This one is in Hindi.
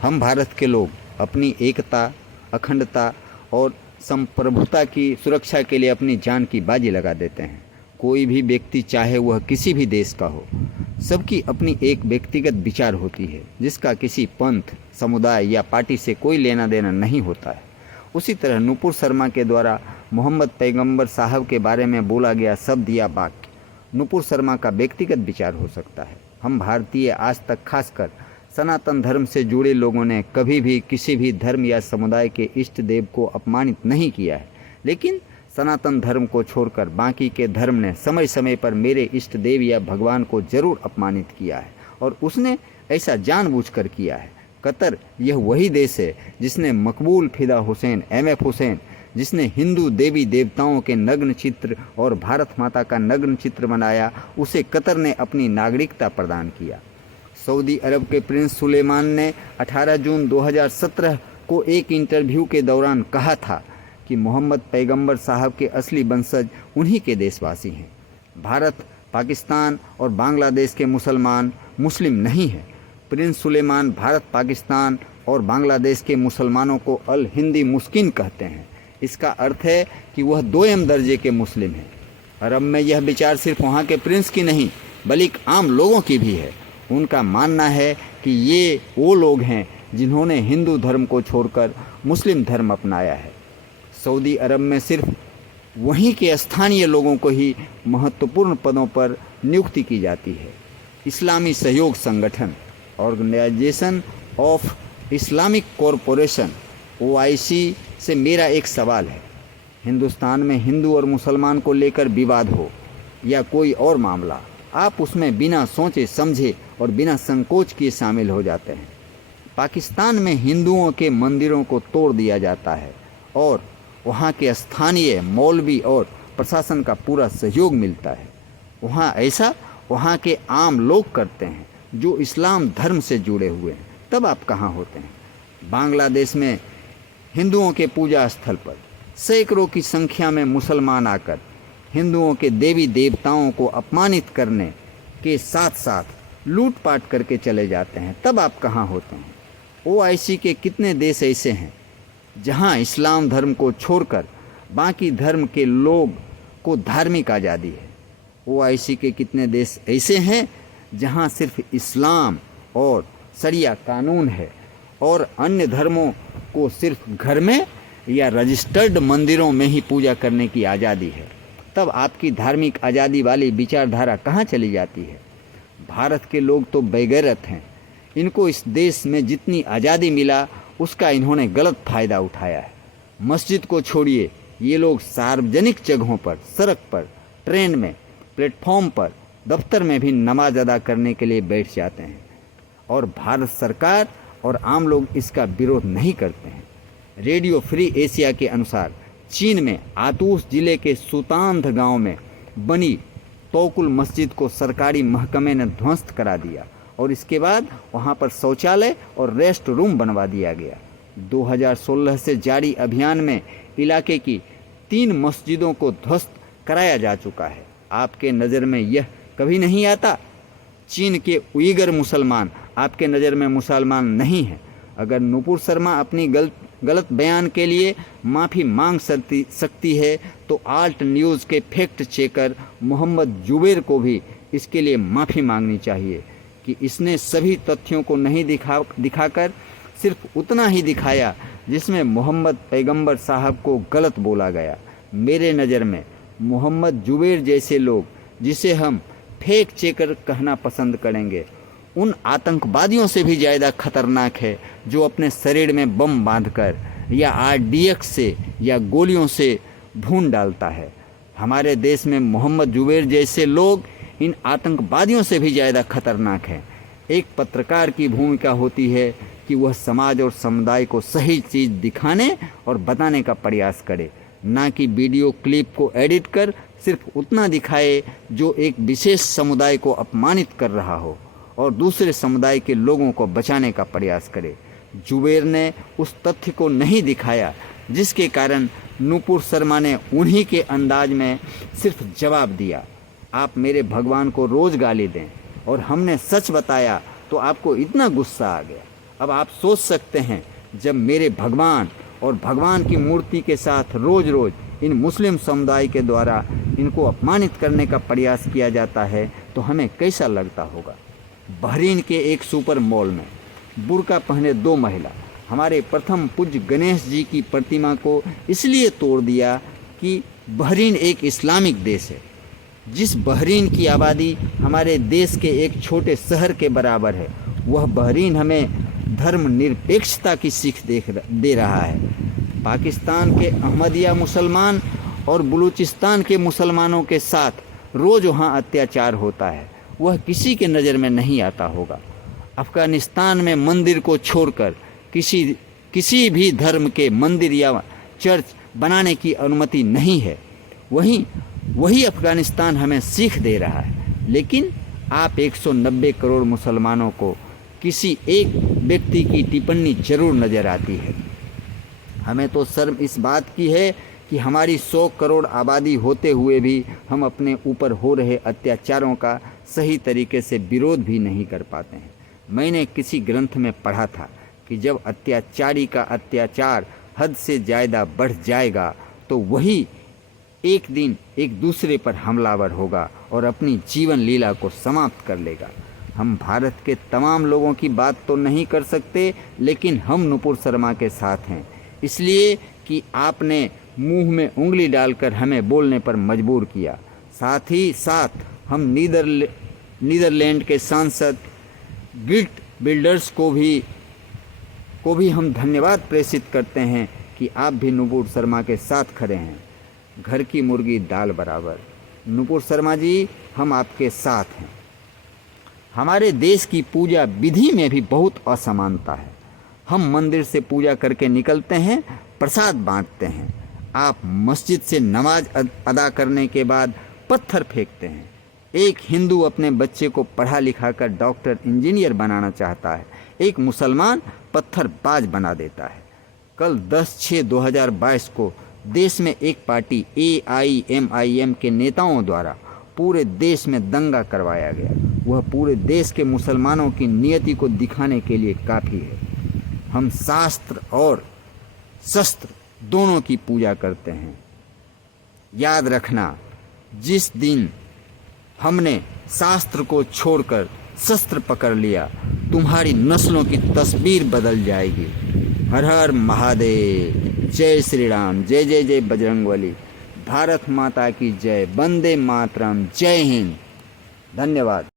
हम भारत के लोग अपनी एकता, अखंडता और संप्रभुता की सुरक्षा के लिए अपनी जान की बाजी लगा देते हैं। कोई भी व्यक्ति, चाहे वह किसी भी देश का हो, सबकी अपनी एक व्यक्तिगत विचार होती है जिसका किसी पंथ, समुदाय या पार्टी से कोई लेना देना नहीं होता है। उसी तरह नुपुर शर्मा के द्वारा मोहम्मद पैगंबर साहब के बारे में बोला गया शब्द या वाक्य नुपुर शर्मा का व्यक्तिगत विचार हो सकता है। हम भारतीय आज तक खासकर सनातन धर्म से जुड़े लोगों ने कभी भी किसी भी धर्म या समुदाय के इष्ट देव को अपमानित नहीं किया है, लेकिन सनातन धर्म को छोड़कर बाकी के धर्म ने समय समय पर मेरे इष्ट देव या भगवान को जरूर अपमानित किया है, और उसने ऐसा जानबूझकर किया है। कतर यह वही देश है जिसने मकबूल फिदा हुसैन MF हुसैन, जिसने हिंदू देवी देवताओं के नग्न चित्र और भारत माता का नग्न चित्र बनाया, उसे कतर ने अपनी नागरिकता प्रदान किया। सऊदी अरब के प्रिंस सुलेमान ने 18 जून 2017 को एक इंटरव्यू के दौरान कहा था कि मोहम्मद पैगंबर साहब के असली वंशज उन्हीं के देशवासी हैं। भारत, पाकिस्तान और बांग्लादेश के मुसलमान मुस्लिम नहीं हैं। प्रिंस सुलेमान भारत, पाकिस्तान और बांग्लादेश के मुसलमानों को अल हिंदी मुस्किन कहते हैं। इसका अर्थ है कि वह दोयम दर्जे के मुस्लिम हैं। अरब में यह विचार सिर्फ वहाँ के प्रिंस की नहीं बल्कि आम लोगों की भी है। उनका मानना है कि ये वो लोग हैं जिन्होंने हिंदू धर्म को छोड़कर मुस्लिम धर्म अपनाया है। सऊदी अरब में सिर्फ वहीं के स्थानीय लोगों को ही महत्वपूर्ण पदों पर नियुक्ति की जाती है। इस्लामी सहयोग संगठन, organisation of Islamic corporation OIC से मेरा एक सवाल है। हिंदुस्तान में हिंदू और मुसलमान को लेकर विवाद हो या कोई और मामला, आप उसमें बिना सोचे समझे और बिना संकोच किए शामिल हो जाते हैं। पाकिस्तान में हिंदुओं के मंदिरों को तोड़ दिया जाता है और वहाँ के स्थानीय मौलवी और प्रशासन का पूरा सहयोग मिलता है। वहाँ के आम लोग करते हैं जो इस्लाम धर्म से जुड़े हुए हैं। तब आप कहाँ होते हैं? बांग्लादेश में हिंदुओं के पूजा स्थल पर सैकड़ों की संख्या में मुसलमान आकर हिंदुओं के देवी देवताओं को अपमानित करने के साथ साथ लूटपाट करके चले जाते हैं। तब आप कहाँ होते हैं? OIC के कितने देश ऐसे हैं जहाँ इस्लाम धर्म को छोड़कर बाकी धर्म के लोग को धार्मिक आज़ादी है? OIC के कितने देश ऐसे हैं जहाँ सिर्फ इस्लाम और शरिया कानून है और अन्य धर्मों को सिर्फ घर में या रजिस्टर्ड मंदिरों में ही पूजा करने की आज़ादी है? तब आपकी धार्मिक आज़ादी वाली विचारधारा कहाँ चली जाती है? भारत के लोग तो बेगैरत हैं। इनको इस देश में जितनी आज़ादी मिला उसका इन्होंने गलत फ़ायदा उठाया है। मस्जिद को छोड़िए, ये लोग सार्वजनिक जगहों पर, सड़क पर, ट्रेन में, प्लेटफॉर्म पर, दफ्तर में भी नमाज अदा करने के लिए बैठ जाते हैं और भारत सरकार और आम लोग इसका विरोध नहीं करते हैं। रेडियो फ्री एशिया के अनुसार चीन में आतूस जिले के सुतांध गांव में बनी तोकुल मस्जिद को सरकारी महकमे ने ध्वस्त करा दिया और इसके बाद वहां पर शौचालय और रेस्ट रूम बनवा दिया गया। 2016 से जारी अभियान में इलाके की 3 मस्जिदों को ध्वस्त कराया जा चुका है। आपके नज़र में यह कभी नहीं आता? चीन के उइगर मुसलमान आपके नज़र में मुसलमान नहीं हैं। अगर नुपुर शर्मा अपनी गलत बयान के लिए माफ़ी मांग सकती है तो आल्ट न्यूज़ के फैक्ट चेकर मोहम्मद जुबैर को भी इसके लिए माफ़ी मांगनी चाहिए कि इसने सभी तथ्यों को नहीं दिखाकर सिर्फ उतना ही दिखाया जिसमें मोहम्मद पैगंबर साहब को गलत बोला गया। मेरे नज़र में मोहम्मद जुबैर जैसे लोग, जिसे हम फैक्ट चेकर कहना पसंद करेंगे, उन आतंकवादियों से भी ज़्यादा खतरनाक है जो अपने शरीर में बम बांधकर या RDX से या गोलियों से भून डालता है। हमारे देश में मोहम्मद जुबैर जैसे लोग इन आतंकवादियों से भी ज़्यादा खतरनाक हैं। एक पत्रकार की भूमिका होती है कि वह समाज और समुदाय को सही चीज़ दिखाने और बताने का प्रयास करे, ना कि वीडियो क्लिप को एडिट कर सिर्फ उतना दिखाए जो एक विशेष समुदाय को अपमानित कर रहा हो और दूसरे समुदाय के लोगों को बचाने का प्रयास करे। जुबैर ने उस तथ्य को नहीं दिखाया जिसके कारण नुपुर शर्मा ने उन्हीं के अंदाज में सिर्फ जवाब दिया। आप मेरे भगवान को रोज़ गाली दें और हमने सच बताया तो आपको इतना गुस्सा आ गया। अब आप सोच सकते हैं, जब मेरे भगवान और भगवान की मूर्ति के साथ रोज़ रोज़ इन मुस्लिम समुदाय के द्वारा इनको अपमानित करने का प्रयास किया जाता है तो हमें कैसा लगता होगा। बहरीन के एक सुपर मॉल में बुर्का पहने 2 महिला हमारे प्रथम पूज्य गणेश जी की प्रतिमा को इसलिए तोड़ दिया कि बहरीन एक इस्लामिक देश है। जिस बहरीन की आबादी हमारे देश के एक छोटे शहर के बराबर है, वह बहरीन हमें धर्मनिरपेक्षता की सीख दे रहा है। पाकिस्तान के अहमदिया मुसलमान और बलूचिस्तान के मुसलमानों के साथ रोज़ वहाँ अत्याचार होता है, वह किसी के नज़र में नहीं आता होगा। अफ़गानिस्तान में मंदिर को छोड़कर किसी भी धर्म के मंदिर या चर्च बनाने की अनुमति नहीं है। वही अफ़गानिस्तान हमें सीख दे रहा है। लेकिन आप 190 करोड़ मुसलमानों को किसी एक व्यक्ति की टिप्पणी जरूर नज़र आती है। हमें तो शर्म इस बात की है कि हमारी 100 करोड़ आबादी होते हुए भी हम अपने ऊपर हो रहे अत्याचारों का सही तरीके से विरोध भी नहीं कर पाते हैं। मैंने किसी ग्रंथ में पढ़ा था कि जब अत्याचारी का अत्याचार हद से ज़्यादा बढ़ जाएगा तो वही एक दिन एक दूसरे पर हमलावर होगा और अपनी जीवन लीला को समाप्त कर लेगा। हम भारत के तमाम लोगों की बात तो नहीं कर सकते, लेकिन हम नुपुर शर्मा के साथ हैं, इसलिए कि आपने मुंह में उंगली डालकर हमें बोलने पर मजबूर किया। साथ ही साथ हम नीदरलैंड के सांसद गिल्ट बिल्डर्स को भी हम धन्यवाद प्रेषित करते हैं कि आप भी नुपुर शर्मा के साथ खड़े हैं। घर की मुर्गी दाल बराबर। नुपुर शर्मा जी, हम आपके साथ हैं। हमारे देश की पूजा विधि में भी बहुत असमानता है। हम मंदिर से पूजा करके निकलते हैं, प्रसाद बांटते हैं। आप मस्जिद से नमाज अदा करने के बाद पत्थर फेंकते हैं। एक हिंदू अपने बच्चे को पढ़ा लिखा कर डॉक्टर इंजीनियर बनाना चाहता है, एक मुसलमान पत्थरबाज बना देता है। कल 10/6/2022 को देश में एक पार्टी AIMIM के नेताओं द्वारा पूरे देश में दंगा करवाया गया। वह पूरे देश के मुसलमानों की नियति को दिखाने के लिए काफ़ी है। हम शास्त्र और शस्त्र दोनों की पूजा करते हैं। याद रखना, जिस दिन हमने शास्त्र को छोड़कर शस्त्र पकड़ लिया, तुम्हारी नस्लों की तस्वीर बदल जाएगी। हर हर महादेव। जय श्री राम। जय जय जय बजरंगबली। भारत माता की जय। वंदे मातरम। जय हिंद। धन्यवाद।